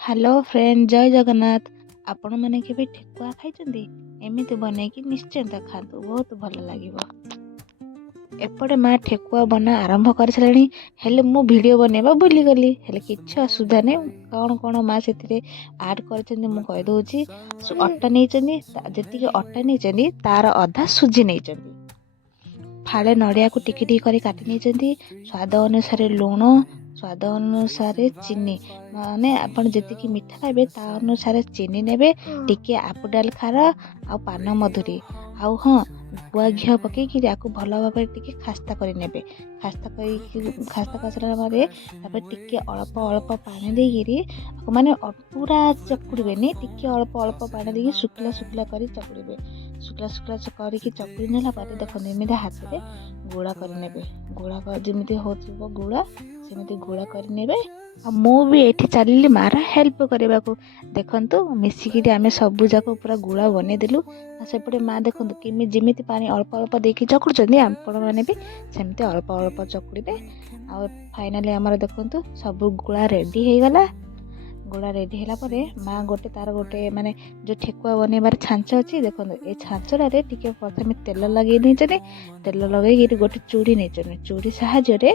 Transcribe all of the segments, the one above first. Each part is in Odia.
ହ୍ୟାଲୋ ଫ୍ରେଣ୍ଡ, ଜୟ ଜଗନ୍ନାଥ। ଆପଣମାନେ କେବେ ଠେକୁଆ ଖାଇଛନ୍ତି? ଏମିତି ବନେଇକି ନିଶ୍ଚିନ୍ତ ଖାଆନ୍ତୁ, ବହୁତ ଭଲ ଲାଗିବ। ଏପଟେ ମା ଠେକୁଆ ବନା ଆରମ୍ଭ କରିସାରିଲେଣି, ହେଲେ ମୁଁ ଭିଡ଼ିଓ ବନେଇବା ଭୁଲିଗଲି। ହେଲେ କିଛି ଅସୁବିଧା ନାହିଁ। କ'ଣ ମା ସେଥିରେ ଆଡ଼୍ କରିଛନ୍ତି ମୁଁ କହିଦେଉଛି। ଅଟା ନେଇଛନ୍ତି, ଯେତିକି ଅଟା ନେଇଛନ୍ତି ତାର ଅଧା ସୁଜି ନେଇଛନ୍ତି। ଫାଳେ ନଡ଼ିଆକୁ ଟିକି ଟିକି କରି କାଟି ନେଇଛନ୍ତି। ସ୍ୱାଦ ଅନୁସାରେ ଲୁଣ, ସ୍ୱାଦ ଅନୁସାରେ ଚିନି, ମାନେ ଆପଣ ଯେତିକି ମିଠା ଖାଇବେ ତା ଅନୁସାରେ ଚିନି ନେବେ। ଟିକେ ଆପଡାଲ ଖାର ଆଉ ପାନ ମଧୁରୀ, ଆଉ ଗୁଆ ଘିଅ ପକେଇକି ଆକୁ ଭଲ ଭାବରେ ଟିକେ ଖାସ୍ତା କରି ନେବେ। ଖାସ୍ତା କରିସାରିଲା ପରେ ତାପରେ ଟିକେ ଅଳ୍ପ ଅଳ୍ପ ପାଣି ଦେଇକିରି ମାନେ ପୁରା ଚକୁଡ଼ିବେନି, ଟିକେ ଅଳ୍ପ ଅଳ୍ପ ପାଣି ଦେଇକି ଶୁଖିଲା କରି ଚକୁଡ଼ିବେ। ଶୁଖିଲା କରିକି ଚକୁଡ଼ି ନେଲା ପରେ ଦେଖନ୍ତୁ ଏମିତି ହାତରେ ଗୁଳା କରିନେବେ। ଯେମିତି ହେଉଥିବ ଗୁଳା ସେମିତି ଗୁଳା କରିନେବେ। ଆଉ ମୁଁ ବି ଏଇଠି ଚାଲିଲି ମାର ହେଲ୍ପ କରିବାକୁ। ଦେଖନ୍ତୁ ମିଶିକିରି ଆମେ ସବୁ ଯାକ ପୁରା ଗୁଳା ବନେଇଦେଲୁ। ଆଉ ସେପଟେ ମା ଦେଖନ୍ତୁ ଯେମିତି ପାଣି ଅଳ୍ପ ଅଳ୍ପ ଦେଇକି ଚକୁଡ଼ୁଛନ୍ତି, ଆପଣମାନେ ବି ସେମିତି ଅଳ୍ପ ଅଳ୍ପ ଚକୁଡ଼ିବେ। ଆଉ ଫାଇନାଲି ଆମର ଦେଖନ୍ତୁ ସବୁ ଗୁଳା ରେଡ଼ି ହେଇଗଲା। ଗୁଳା ରେଡ଼ି ହେଲା ପରେ ମା ତାର ଗୋଟେ ମାନେ ଯେଉଁ ଠେକୁଆ ବନେଇବାର ଛାଞ୍ଚ ଅଛି, ଦେଖନ୍ତୁ ଏ ଛାଞ୍ଚଟାରେ ଟିକେ ପ୍ରଥମେ ତେଲ ଲଗେଇ ନେଇଛନ୍ତି। ତେଲ ଲଗେଇକି ଗୋଟେ ଚୁଡ଼ି ନେଇଛନ୍ତି। ଚୁଡ଼ି ସାହାଯ୍ୟରେ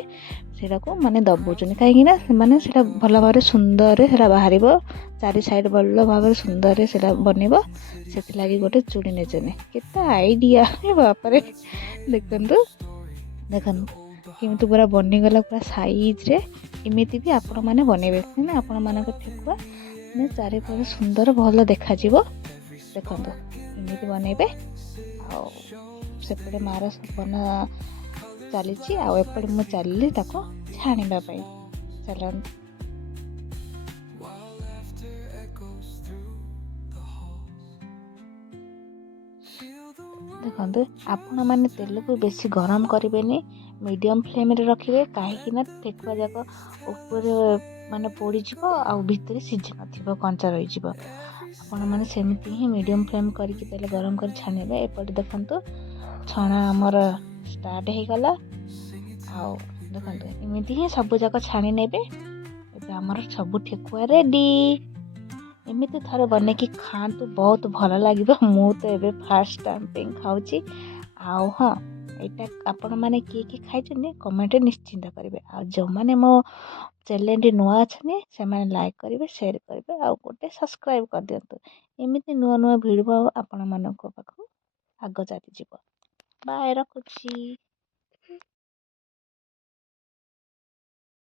ସେଇଟାକୁ ମାନେ ଦବାଉଛନ୍ତି, କାହିଁକିନା ସେମାନେ ସେଇଟା ଭଲ ଭାବରେ ସୁନ୍ଦରରେ ସେଇଟା ବାହାରିବ। ଚାରି ସାଇଡ଼୍ ଭଲ ଭାବରେ ସୁନ୍ଦରରେ ସେଇଟା ବନିବ, ସେଥିଲାଗି ଗୋଟେ ଚୁଡ଼ି ନେଇଛନ୍ତି। କେତେ ଆଇଡ଼ିଆ ବାପରେ! ଦେଖନ୍ତୁ କେମିତି ପୁରା ବନିଗଲା ପୁରା ସାଇଜ୍ରେ। ଏମିତି ବି ଆପଣମାନେ ବନେଇବେ, କାହିଁକିନା ଆପଣମାନଙ୍କ ଠେକୁଆ ମାନେ ଚାରିପଟେ ସୁନ୍ଦର ଭଲ ଦେଖାଯିବ। ଦେଖନ୍ତୁ ଏମିତି ବନେଇବେ। ଆଉ ସେପଟେ ମାର ବନା ଚାଲିଛି, ଆଉ ଏପଟେ ମୁଁ ଚାଲିଲି ତାକୁ ଛାଣିବା ପାଇଁ। ଚାଲନ୍ତୁ। ଦେଖନ୍ତୁ ଆପଣମାନେ ତେଲକୁ ବେଶୀ ଗରମ କରିବେନି, ମିଡ଼ିୟମ୍ ଫ୍ଲେମ୍ରେ ରଖିବେ, କାହିଁକିନା ଠେକୁଆ ଯାକ ଉପରେ ମାନେ ପୋଡ଼ିଯିବ ଆଉ ଭିତରେ ସିଝି ନଥିବ, କଞ୍ଚା ରହିଯିବ। ଆପଣମାନେ ସେମିତି ହିଁ ମିଡ଼ିୟମ୍ ଫ୍ଲେମ୍ କରିକି ତେଲ ଗରମ କରି ଛାଣିବେ। ଏପଟେ ଦେଖନ୍ତୁ ଛଣା ଆମର ଷ୍ଟାର୍ଟ ହେଇଗଲା। ଆଉ ଦେଖନ୍ତୁ ଏମିତି ହିଁ ସବୁ ଯାକ ଛାଣି ନେବେ। ଏବେ ଆମର ସବୁ ଠେକୁଆ ରେଡ଼ି। ଏମିତି ଥରେ ବନେଇକି ଖାଆନ୍ତୁ, ବହୁତ ଭଲ ଲାଗିବ। ମୁଁ ତ ଏବେ ଫାର୍ଷ୍ଟ ଟାଇମ୍ ପାଇଁ ଖାଉଛି। ଆଉ ଏଇଟା ଆପଣମାନେ କିଏ ଖାଇଛନ୍ତି କମେଣ୍ଟରେ ନିଶ୍ଚିନ୍ତ କରିବେ। ଆଉ ଯେଉଁମାନେ ମୋ ଚ୍ୟାନେଲଟି ନୂଆ ଅଛନ୍ତି ସେମାନେ ଲାଇକ୍ କରିବେ, ସେୟାର କରିବେ, ଆଉ ଗୋଟେ ସବସ୍କ୍ରାଇବ୍ କରିଦିଅନ୍ତୁ। ଏମିତି ନୂଆ ଭିଡ଼ିଓ ଆପଣମାନଙ୍କ ପାଖକୁ ଆଗ ଚାଲିଯିବ। ବାଏ, ରଖୁଛି।